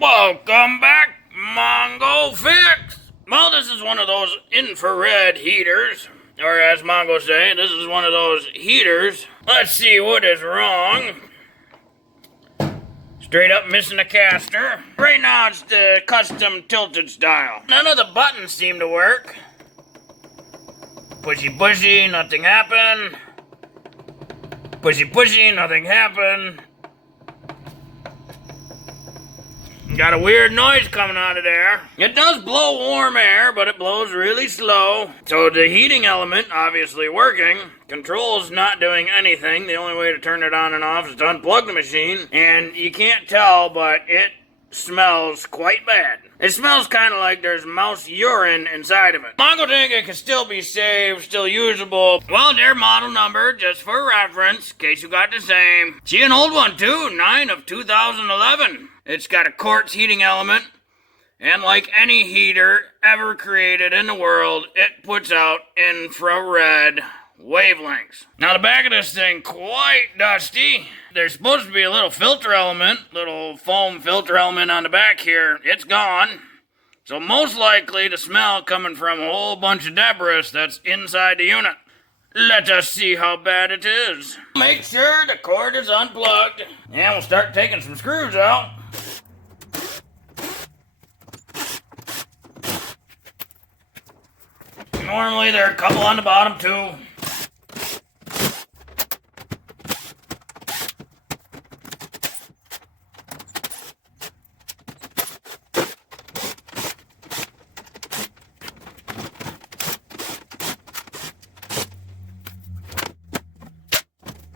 Welcome back, Mongo Fix! Well, this is one of those infrared heaters, or as Mongo say, this is one of those heaters. Let's see what is wrong. Straight up missing a castor. Right now it's the custom tilted style. None of the buttons seem to work. Pushy, nothing happened. Pushy, nothing happened. Got a weird noise coming out of there. It does blow warm air, but it blows really slow. So the heating element, obviously working. Control's not doing anything. The only way to turn it on and off is to unplug the machine. And you can't tell, but it smells quite bad. It smells kind of like there's mouse urine inside of it. Mongo think it can still be saved, still usable. Well, their model number, just for reference, in case you got the same. See, an old one too, 9 of 2011. It's got a quartz heating element, and like any heater ever created in the world, it puts out infrared wavelengths. Now the back of this thing, quite dusty. There's supposed to be a little filter element, little foam filter element on the back here. It's gone. So most likely the smell coming from a whole bunch of debris that's inside the unit. Let us see how bad it is. Make sure the cord is unplugged, and we'll start taking some screws out. Normally there are a couple on the bottom too.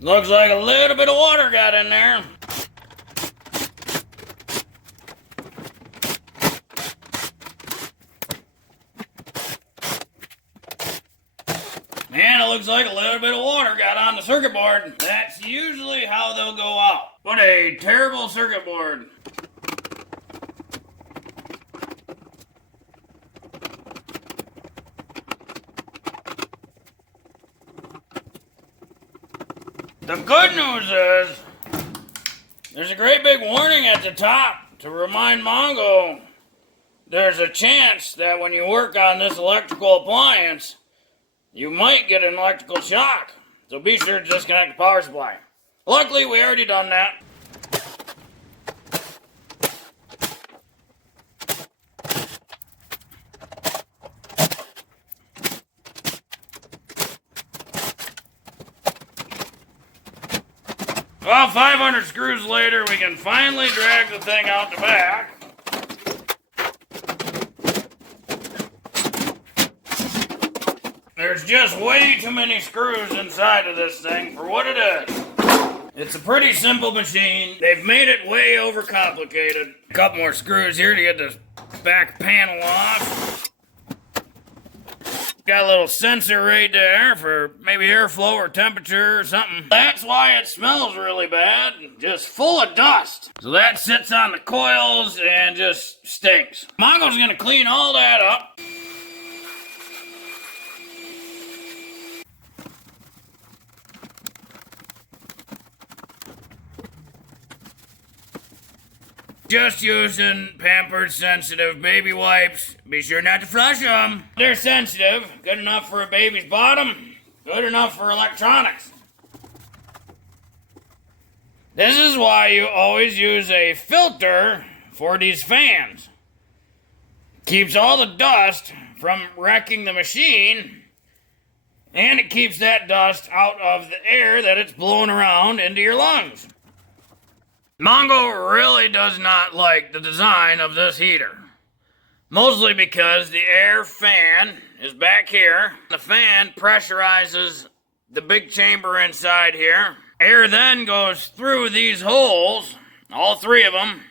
Looks like a little bit of water got in there. Man, it looks like a little bit of water got on the circuit board. That's usually how they'll go out. What a terrible circuit board. The good news is, there's a great big warning at the top to remind Mongo there's a chance that when you work on this electrical appliance, you might get an electrical shock. So be sure to disconnect the power supply. Luckily, we already done that. Well, 500 screws later, we can finally drag the thing out the back. There's just way too many screws inside of this thing for what it is. It's a pretty simple machine. They've made it way overcomplicated. A couple more screws here to get this back panel off. Got a little sensor right there for maybe airflow or temperature or something. That's why it smells really bad. Just full of dust. So that sits on the coils and just stinks. Mongo's gonna clean all that up. Just using Pampered sensitive baby wipes. Be sure not to flush them. They're sensitive. Good enough for a baby's bottom. Good enough for electronics. This is why you always use a filter for these fans. Keeps all the dust from wrecking the machine, and it keeps that dust out of the air that it's blowing around into your lungs. Mongo really does not like the design of this heater. Mostly because the air fan is back here. The fan pressurizes the big chamber inside here. Air then goes through these holes, all three of them,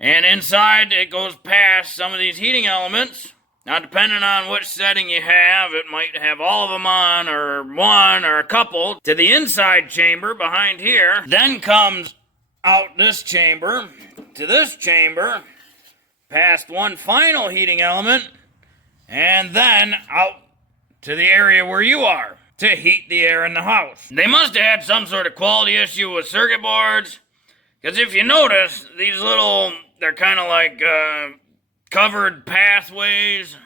and inside it goes past some of these heating elements. Now, depending on which setting you have, it might have all of them on, or one, or a couple, to the inside chamber behind here. Then comes out this chamber to this chamber, past one final heating element, and then out to the area where you are to heat the air in the house. They must have had some sort of quality issue with circuit boards, because if you notice, these little they're kind of like covered pathways.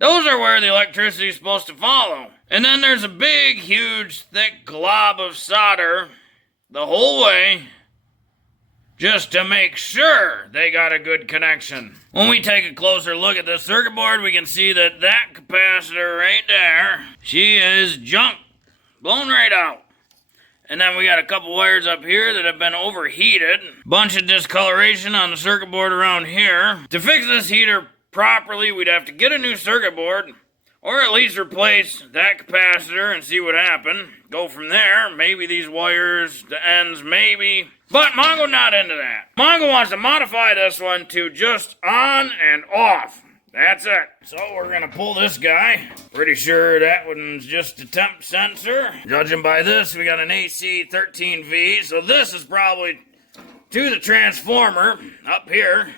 Those are where the electricity is supposed to follow. And then there's a big, huge, thick glob of solder the whole way, just to make sure they got a good connection. When we take a closer look at this circuit board, we can see that that capacitor right there, she is junk, blown right out. And then we got a couple wires up here that have been overheated. Bunch of discoloration on the circuit board around here. To fix this heater properly, we'd have to get a new circuit board, or at least replace that capacitor and see what happened. Go from there. Maybe these wires, the ends, maybe. But Mongo not into that. Mongo wants to modify this one to just on and off. That's it. So we're gonna pull this guy. Pretty sure that one's just a temp sensor. Judging by this, we got an AC 13V. So this is probably to the transformer up here.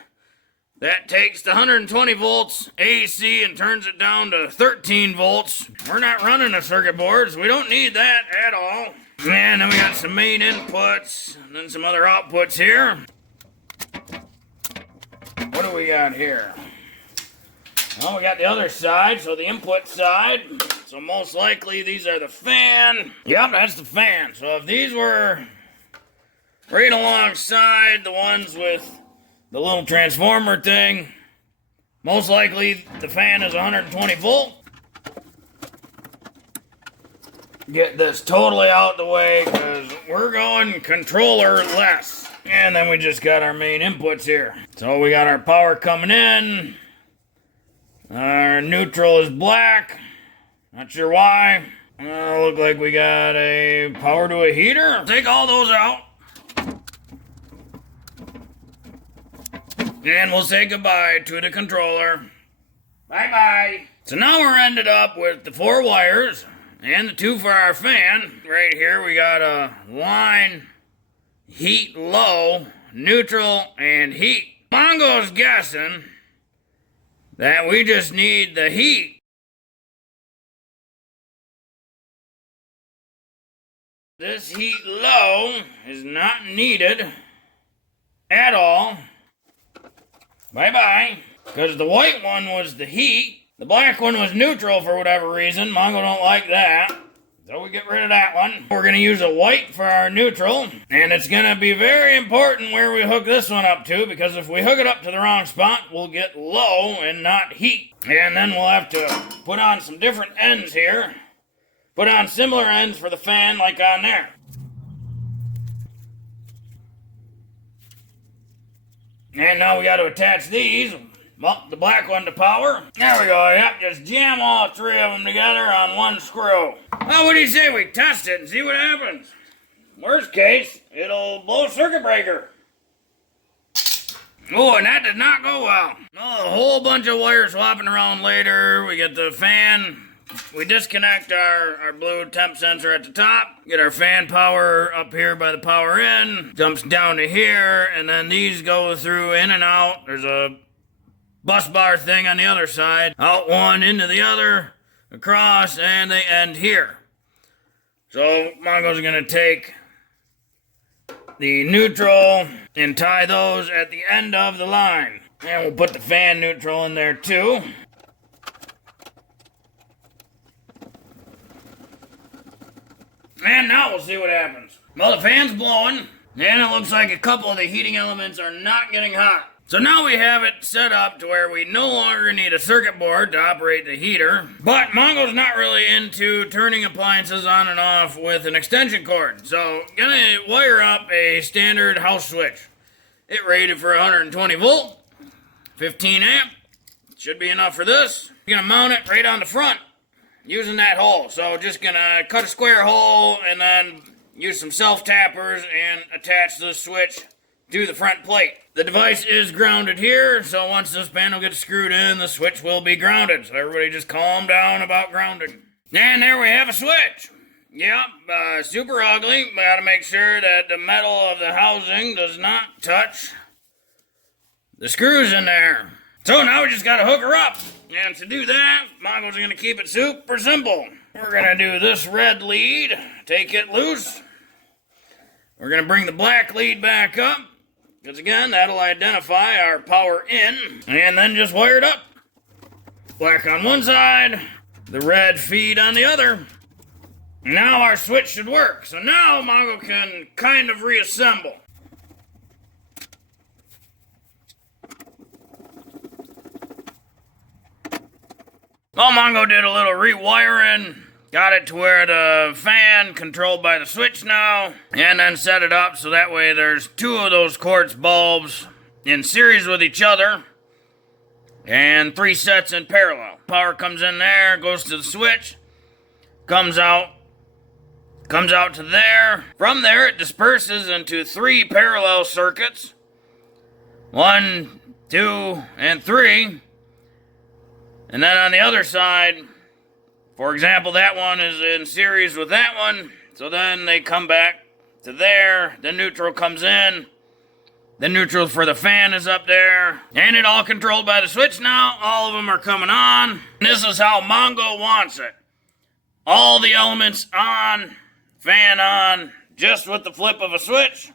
That takes the 120 volts AC and turns it down to 13 volts. We're not running a circuit board, so we don't need that at all. And then we got some main inputs, and then some other outputs here. What do we got here? Well, we got the other side, so the input side. So most likely these are the fan. Yep, that's the fan. So if these were right alongside the ones with the little transformer thing, most likely the fan is 120 volt. Get this totally out the way because we're going controller-less. And then we just got our main inputs here. So we got our power coming in. Our neutral is black. Not sure why. Look like we got a power to a heater. Take all those out. And we'll say goodbye to the controller. Bye-bye. So now we're ended up with the 4 wires and the 2 for our fan. Right here we got a line, heat low, neutral, and heat. Mongo's guessing that we just need the heat. This heat low is not needed at all. Bye-bye. Because the white one was the heat. The black one was neutral for whatever reason. Mongo don't like that. So we get rid of that one. We're going to use a white for our neutral. And it's going to be very important where we hook this one up to. Because if we hook it up to the wrong spot, we'll get low and not heat. And then we'll have to put on some different ends here. Put on similar ends for the fan like on there. And now we got to attach these. Well, the black one to power. There we go, yep, just jam all 3 of them together on one screw. Well, what do you say we test it and see what happens? Worst case, it'll blow a circuit breaker. Oh, and that did not go well. Oh, a whole bunch of wires swapping around later. We get the fan. We disconnect our blue temp sensor at the top, get our fan power up here by the power in, jumps down to here, and then these go through in and out. There's a bus bar thing on the other side, out one, into the other, across, and they end here. So Mongo's gonna take the neutral and tie those at the end of the line. And we'll put the fan neutral in there too. And now we'll see what happens. Well, the fan's blowing, and it looks like a couple of the heating elements are not getting hot. So now we have it set up to where we no longer need a circuit board to operate the heater. But Mongo's not really into turning appliances on and off with an extension cord. So gonna wire up a standard house switch. It rated for 120 volt, 15 amp. Should be enough for this. You're gonna mount it right on the front using that hole. So just gonna cut a square hole and then use some self-tappers and attach the switch to the front plate. The device is grounded here, so once this panel gets screwed in, the switch will be grounded. So everybody just calm down about grounding. And there we have a switch. Yep, super ugly. We gotta make sure that the metal of the housing does not touch the screws in there. So now we just gotta hook her up. And to do that, Mongo's gonna keep it super simple. We're gonna do this red lead, take it loose. We're gonna bring the black lead back up, Because again, that'll identify our power in, and then just wire it up. Black on one side, the red feed on the other. Now our switch should work. So now Mongo can kind of reassemble. Well, Mongo did a little rewiring. Got it to where the fan controlled by the switch now, and then set it up so that way there's two of those quartz bulbs in series with each other, and 3 sets in parallel. Power comes in there, goes to the switch, comes out to there. From there it disperses into 3 parallel circuits, 1, 2, and 3, and then on the other side, for example, that one is in series with that one, so then they come back to there, the neutral comes in, the neutral for the fan is up there, and it all controlled by the switch now. All of them are coming on. This is how Mongo wants it. All the elements on, fan on, just with the flip of a switch.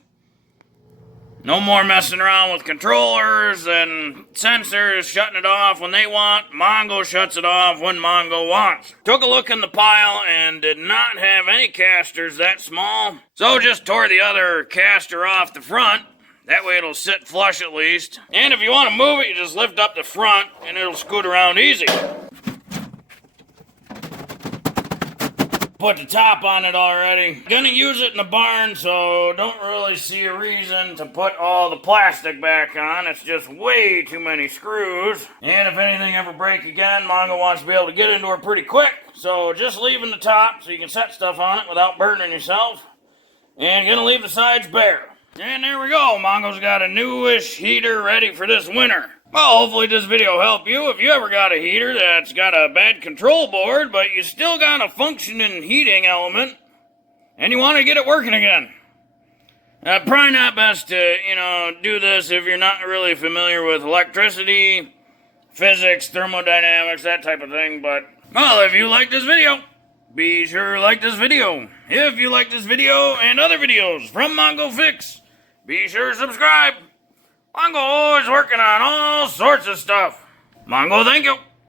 No more messing around with controllers and sensors shutting it off when they want. Mongo shuts it off when Mongo wants. Took a look in the pile and did not have any castors that small. So just tore the other castor off the front. That way it'll sit flush at least. And if you want to move it, you just lift up the front and it'll scoot around easy. Put the top on it already. Gonna use it in the barn, so don't really see a reason to put all the plastic back on. It's just way too many screws. And if anything ever breaks again, Mongo wants to be able to get into it pretty quick. So just leaving the top so you can set stuff on it without burning yourself. And gonna leave the sides bare. And there we go. Mongo's got a newish heater ready for this winter. Well, hopefully this video will help you if you ever got a heater that's got a bad control board, but you still got a functioning heating element, and you want to get it working again. Probably not best to, do this if you're not really familiar with electricity, physics, thermodynamics, that type of thing, but, well, if you like this video, be sure to like this video. If you like this video and other videos from Mongo Fix, be sure to subscribe. Mongo always working on all sorts of stuff. Mongo, thank you.